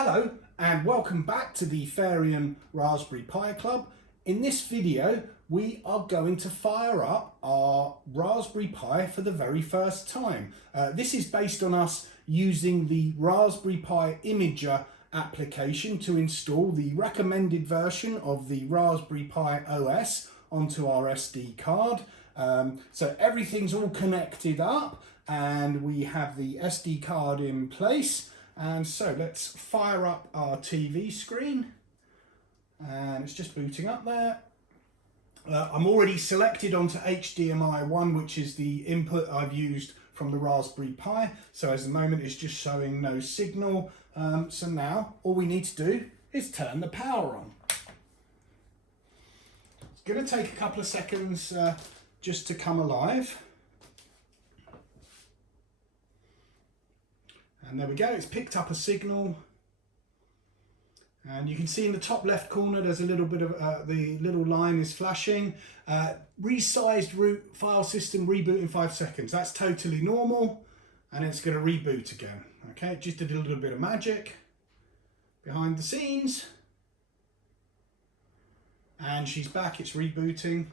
Hello and welcome back to the Pharian Raspberry Pi Club. In this video we are going to fire up our Raspberry Pi for the very first time. This is based on us using the Raspberry Pi Imager application to install the recommended version of the Raspberry Pi OS onto our SD card. So everything's all connected up and we have the SD card in place. And so let's fire up our TV screen, and it's just booting up there. I'm already selected onto HDMI 1, which is the input I've used from the Raspberry Pi. So as the moment it's just showing no signal. So now all we need to do is turn the power on. It's going to take a couple of seconds just to come alive. And there we go, it's picked up a signal. And you can see in the top left corner there's a little bit of, the little line is flashing. Resized root file system reboot in 5 seconds. That's totally normal. And it's going to reboot again. Okay, just did a little bit of magic behind the scenes. And she's back, it's rebooting.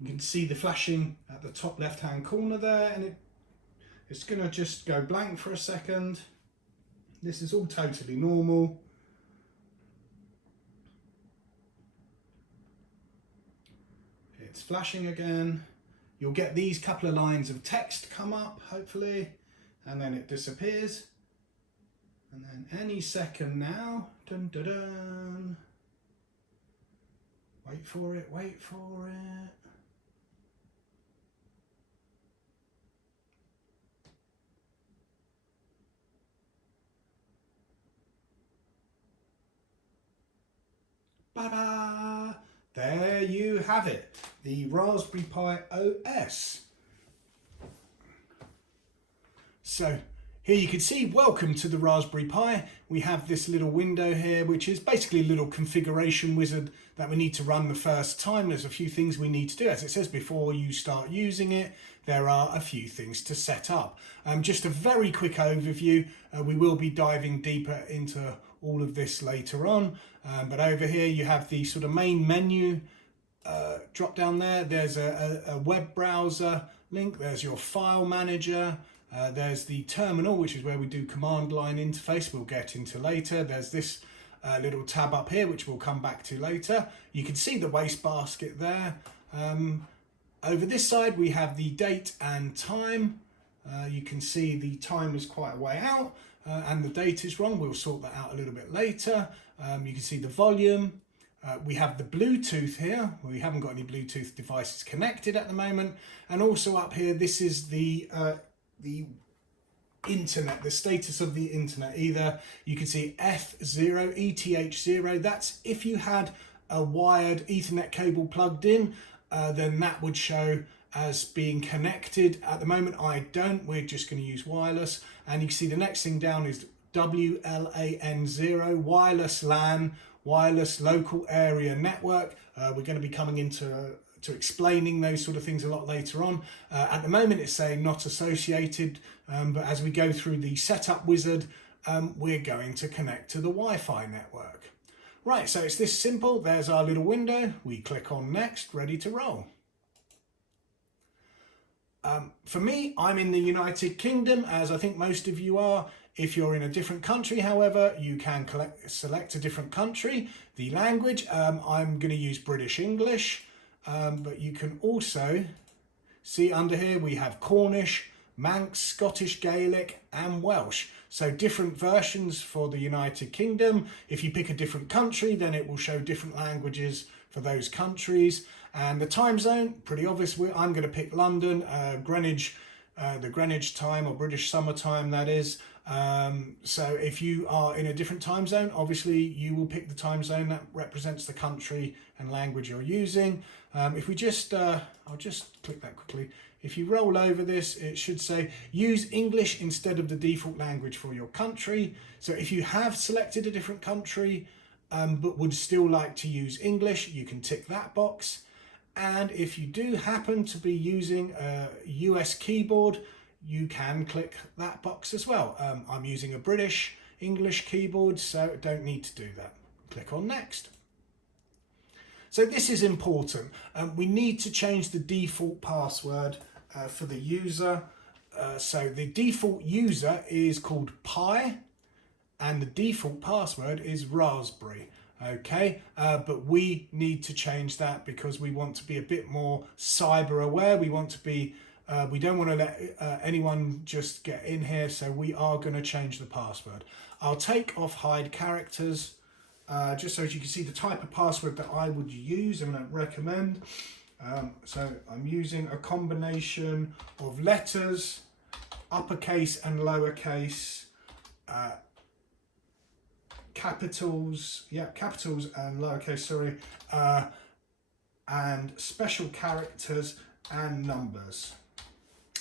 You can see the flashing at the top left hand corner there, and it's going to just go blank for a second. This is all totally normal. It's flashing again. You'll get these couple of lines of text come up, hopefully, and then it disappears. And then any second now, dun dun dun. Wait for it, wait for it. Ta-da! There you have it, the Raspberry Pi OS. So here you can see, welcome to the Raspberry Pi. We have this little window here, which is basically a little configuration wizard that we need to run the first time. There's a few things we need to do. As it says, before you start using it, there are a few things to set up. Just a very quick overview. We will be diving deeper into all of this later on. But over here you have the sort of main menu drop down there. There's a web browser link. There's your file manager. There's the terminal, which is where we do command line interface. We'll get into later. There's this little tab up here, which we'll come back to later. You can see the wastebasket there. Over this side, we have the date and time. You can see the time is quite a way out and the date is wrong. We'll sort that out a little bit later. You can see the volume. We have the Bluetooth here. We haven't got any Bluetooth devices connected at the moment. And also up here, this is the internet, the status of the internet. Either you can see F0, ETH0. That's if you had a wired Ethernet cable plugged in, then that would show as being connected. At the moment I don't, we're just going to use wireless. And you can see the next thing down is WLAN0, wireless LAN, wireless local area network. We're going to be coming into explaining those sort of things a lot later on. At the moment it's saying not associated, but as we go through the setup wizard, we're going to connect to the Wi-Fi network. Right, so it's this simple. There's our little window. We click on next, ready to roll. For me, I'm in the United Kingdom, as I think most of you are. If you're in a different country, however, you can select a different country. The language, I'm going to use British English, but you can also see under here we have Cornish, Manx, Scottish Gaelic and Welsh. So different versions for the United Kingdom. If you pick a different country, then it will show different languages for those countries. And the time zone, pretty obvious. I'm going to pick London, Greenwich, the Greenwich time, or British summer time, that is. So if you are in a different time zone, obviously you will pick the time zone that represents the country and language you're using. If we just, I'll just click that quickly. If you roll over this, it should say use English instead of the default language for your country. So if you have selected a different country, but would still like to use English, you can tick that box. And if you do happen to be using a US keyboard, you can click that box as well. I'm using a British English keyboard, so don't need to do that. Click on next. So this is important. We need to change the default password for the user. So the default user is called Pi, and the default password is Raspberry. Okay, but we need to change that because we want to be a bit more cyber aware. We want to be, we don't want to let anyone just get in here, so we are going to change the password. I'll take off hide characters, just so you can see the type of password that I would use and I recommend. So I'm using a combination of letters, uppercase and lowercase, capitals and lowercase, sorry, and special characters and numbers.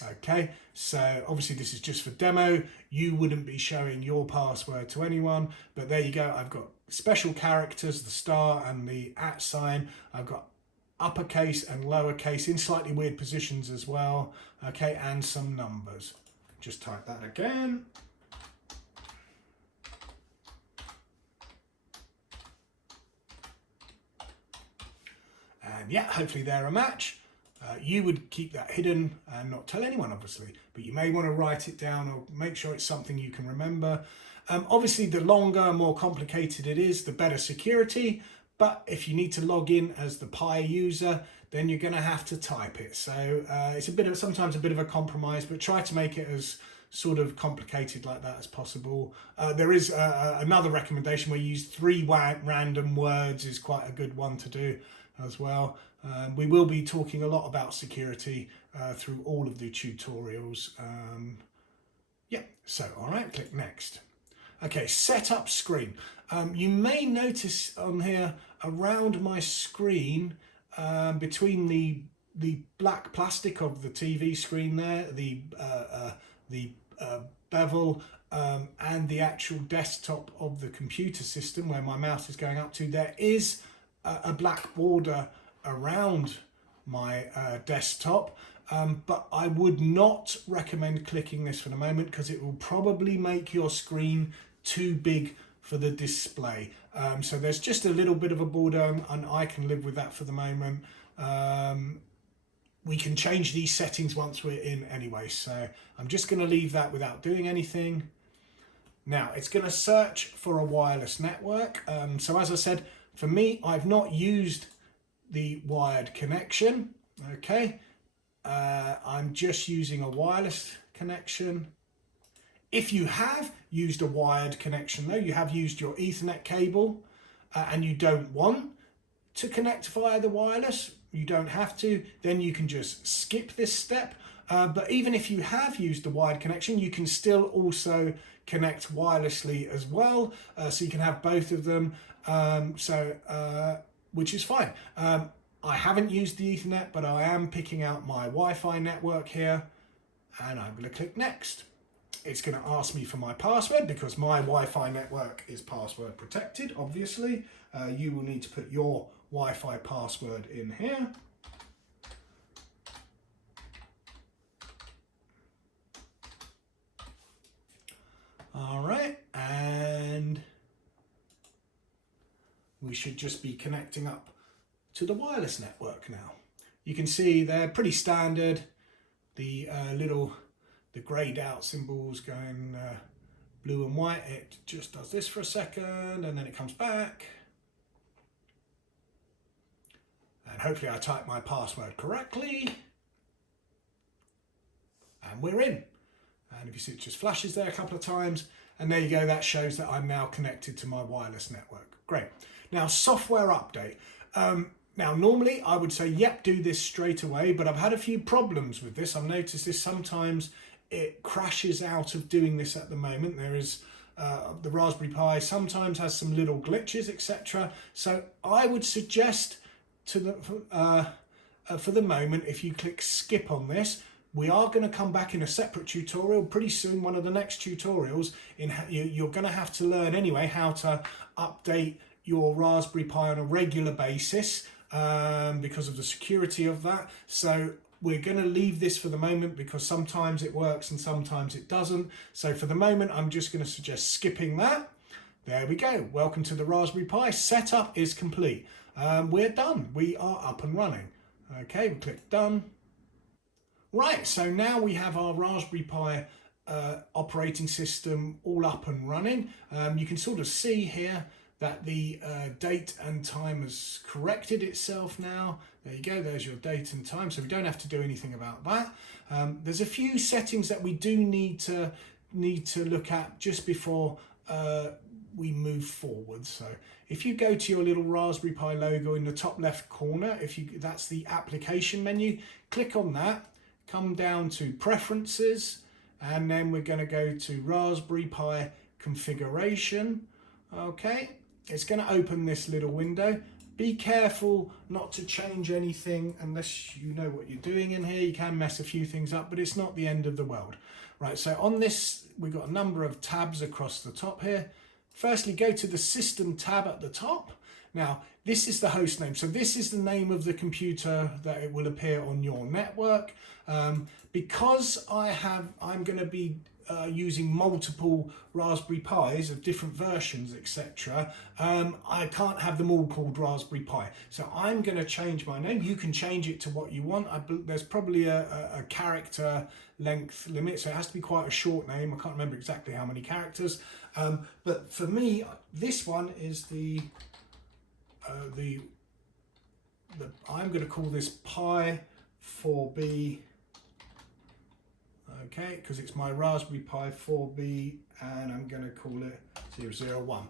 Okay, so obviously this is just for demo. You wouldn't be showing your password to anyone, but there you go. I've got special characters, the star and the @ sign. I've got uppercase and lowercase in slightly weird positions as well. Okay, and some numbers. Just type that again. And yeah, hopefully they're a match. You would keep that hidden and not tell anyone, obviously, but you may want to write it down or make sure it's something you can remember. Obviously, the longer, more complicated it is, the better security. But if you need to log in as the Pi user, then you're going to have to type it. So it's sometimes a bit of a compromise, but try to make it as sort of complicated like that as possible. There is another recommendation where you use 3 random words is quite a good one to do as well. We will be talking a lot about security through all of the tutorials. Yeah, so all right, click next. Okay, setup screen. You may notice on here around my screen, between the black plastic of the TV screen there, the bevel, and the actual desktop of the computer system where my mouse is going up to, there is a black border around my desktop, but I would not recommend clicking this for the moment because it will probably make your screen too big for the display. So there's just a little bit of a border and I can live with that for the moment. We can change these settings once we're in anyway, so I'm just going to leave that without doing anything. Now it's going to search for a wireless network. So as I said, for me, I've not used the wired connection. Okay, I'm just using a wireless connection. If you have used a wired connection though, you have used your Ethernet cable and you don't want to connect via the wireless, you don't have to, then you can just skip this step. But even if you have used the wired connection, you can still also connect wirelessly as well. So you can have both of them, which is fine. I haven't used the Ethernet, but I am picking out my Wi-Fi network here, and I'm going to click next. It's going to ask me for my password because my Wi-Fi network is password protected, obviously. You will need to put your Wi-Fi password in here. All right, and we should just be connecting up to the wireless network now. You can see they're pretty standard. The the greyed out symbols going blue and white. It just does this for a second and then it comes back. And hopefully I typed my password correctly. And we're in. And if you see, it just flashes there a couple of times. And there you go, that shows that I'm now connected to my wireless network. Great. Now, software update. Now, normally I would say, yep, do this straight away, but I've had a few problems with this. I've noticed this sometimes it crashes out of doing this at the moment. There is the Raspberry Pi sometimes has some little glitches, etc. So I would suggest for the moment, if you click skip on this, we are going to come back in a separate tutorial pretty soon. One of the next tutorials, you're going to have to learn anyway how to update your Raspberry Pi on a regular basis because of the security of that. So we're going to leave this for the moment because sometimes it works and sometimes it doesn't. So for the moment, I'm just going to suggest skipping that. There we go. Welcome to the Raspberry Pi. Setup is complete. We're done. We are up and running. Okay, we click done. Right, so now we have our Raspberry Pi operating system all up and running. You can sort of see here that the date and time has corrected itself now. There you go, there's your date and time, so we don't have to do anything about that. There's a few settings that we do need to look at just before we move forward. So if you go to your little Raspberry Pi logo in the top left corner, that's the application menu, click on that, come down to preferences, and then we're going to go to Raspberry Pi configuration. Okay, it's going to open this little window. Be careful not to change anything unless you know what you're doing in here. You can mess a few things up, but it's not the end of the world. Right, so on this, we've got a number of tabs across the top here. Firstly, go to the System tab at the top. Now, this is the host name. So this is the name of the computer that it will appear on your network. Because I'm going to be using multiple Raspberry Pis of different versions, etc. I can't have them all called Raspberry Pi. So I'm going to change my name. You can change it to what you want. There's probably a character length limit, so it has to be quite a short name. I can't remember exactly how many characters. But for me, this one is I'm going to call this Pi 4B. Okay, because it's my Raspberry Pi 4B, and I'm going to call it 001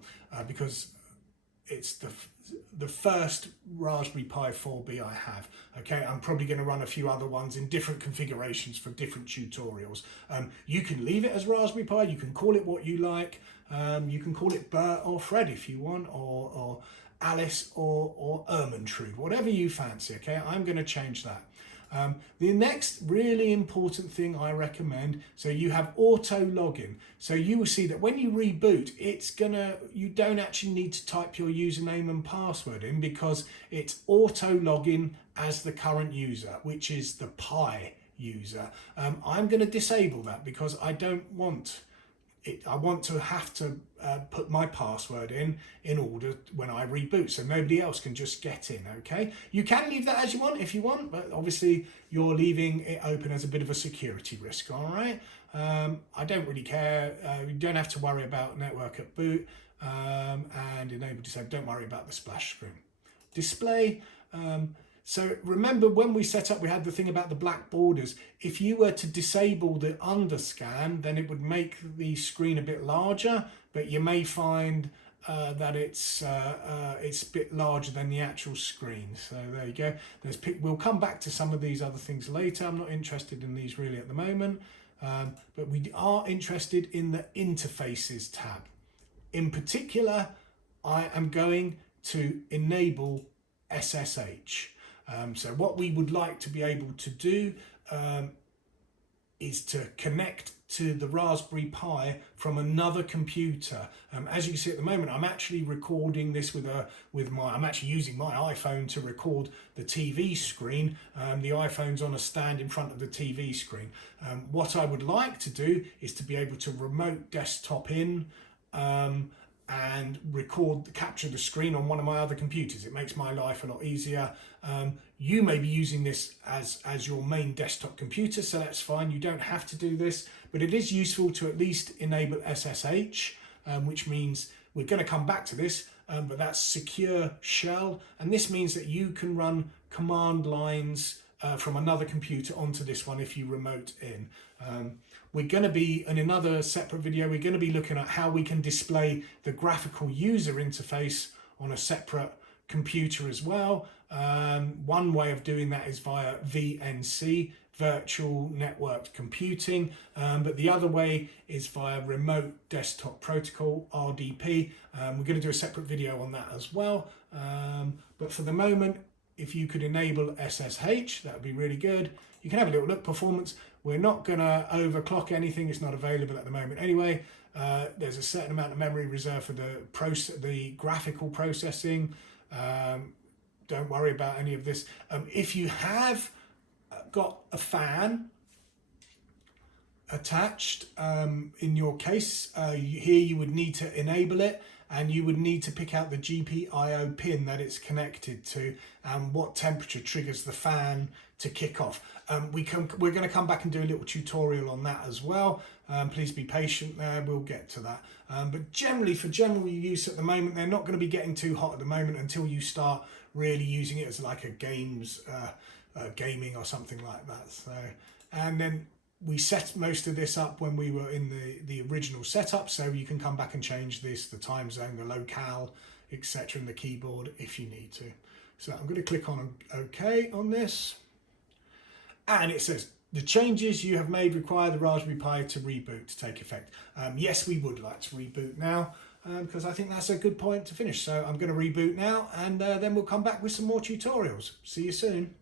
because it's the first Raspberry Pi 4B I have. Okay, I'm probably going to run a few other ones in different configurations for different tutorials. You can leave it as Raspberry Pi, you can call it what you like, you can call it Bert or Fred if you want, or Alice or Ermentrude, whatever you fancy. Okay, I'm going to change that. The next really important thing I recommend, so you have auto login. So you will see that when you reboot, you don't actually need to type your username and password in because it's auto login as the current user, which is the Pi user. I'm going to disable that because I don't want it. I want to have to put my password in order when I reboot, so nobody else can just get in. Okay, you can leave that as you want if you want, but obviously you're leaving it open as a bit of a security risk. All right, I don't really care. You don't have to worry about network at boot, and enable disable. Don't worry about the splash screen display. So remember when we set up, we had the thing about the black borders. If you were to disable the underscan, then it would make the screen a bit larger, but you may find that it's a bit larger than the actual screen. So there you go. We'll come back to some of these other things later. I'm not interested in these really at the moment, but we are interested in the interfaces tab. In particular, I am going to enable SSH. So what we would like to be able to do is to connect to the Raspberry Pi from another computer. As you can see at the moment, I'm actually recording this I'm actually using my iPhone to record the TV screen. The iPhone's on a stand in front of the TV screen. What I would like to do is to be able to remote desktop in and capture the screen on one of my other computers. It makes my life a lot easier. You may be using this as your main desktop computer, so that's fine. You don't have to do this, but it is useful to at least enable SSH, which means we're going to come back to this, but that's secure shell, and this means that you can run command lines from another computer onto this one if you remote in. We're going to be, in another separate video, we're going to be looking at how we can display the graphical user interface on a separate computer as well. One way of doing that is via VNC, Virtual Networked Computing, but the other way is via Remote Desktop Protocol, RDP. We're going to do a separate video on that as well. But for the moment, if you could enable SSH, that would be really good. You can have a little look. Performance, we're not going to overclock anything. It's not available at the moment anyway. There's a certain amount of memory reserved for the graphical processing. Don't worry about any of this. If you have got a fan attached. In your case, here you would need to enable it, and you would need to pick out the GPIO pin that it's connected to and what temperature triggers the fan to kick off. We're going to come back and do a little tutorial on that as well. Please be patient there, we'll get to that. But generally, for general use at the moment, they're not going to be getting too hot at the moment until you start really using it as like a gaming or something like that. So, and then we set most of this up when we were in the original setup, so you can come back and change this, the time zone, the locale, etc. in the keyboard if you need to. So I'm going to click on OK on this, and it says the changes you have made require the Raspberry Pi to reboot to take effect. Yes, we would like to reboot now, because I think that's a good point to finish. So I'm going to reboot now, and then we'll come back with some more tutorials. See you soon.